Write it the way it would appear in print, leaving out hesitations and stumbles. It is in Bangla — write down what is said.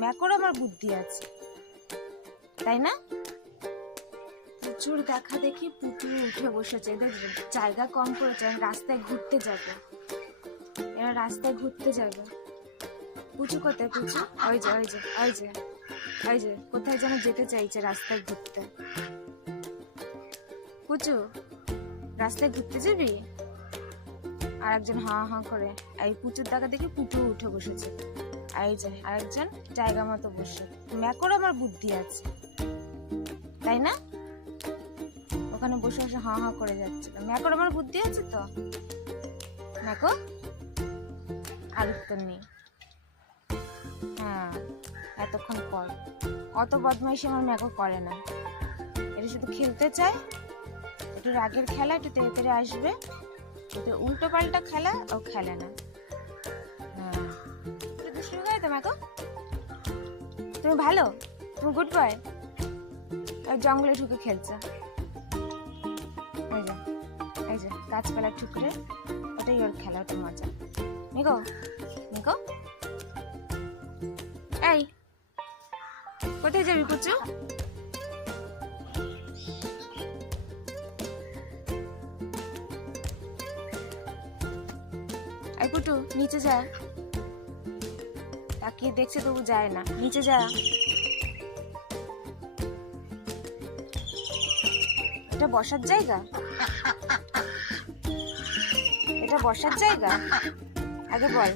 ম্যাকোর আমার বুদ্ধি আছে, তাই না? প্রচুর দেখা দেখি পুটু উঠে বসেছে, এদের জায়গা কম করেছে, রাস্তায় ঘুরতে যাবে, এরা রাস্তায় ঘুরতে যাবে। পুচু কোথায়? পুচু ওই যে ওই যে ওই যে ওই যে কোথায় যেন যেতে চাইছে রাস্তায় ঘুরতে। পুচু রাস্তায় ঘুরতে যাবি? আর একজন হা হা করে, এই পুচুর দেখা দেখি পুটু উঠে বসেছে, এই যে আরেকজন জায়গা মতো বসে। ম্যাকোর আমার বুদ্ধি আছে, তাই না? ওখানে বসে বসে হা হা করে যাচ্ছে, ম্যাকোর আমার বুদ্ধি আছে তো। ম্যাকো আর উত্তর নেই। হ্যাঁ, এতক্ষণ পর অত বদমাইশি আমার ম্যাকো করে না, এটা শুধু খেলতে চায়, একটু রাগের খেলা, একটু তেড়ে তেড়ে আসবে, একটু উল্টো পাল্টা খেলা ও খেলে না। হ্যাঁ, শুরু হয় তো ম্যাকো, তুমি ভালো, তুমি গুড বয়। জঙ্গলে ঢুকে খেলছো, এই যে এই যে গাছপালা ঠুকরে, ওটাই ওর খেলা, ওটা মজা। নিকো নিকো এই কোথায় যাবি কুচু? এই পুটু নিচে যা, তাকিয়ে দেখছে তবু যায় না, নিচে যা। এটা বসার জায়গা, এটা বসার জায়গা? আগে বল।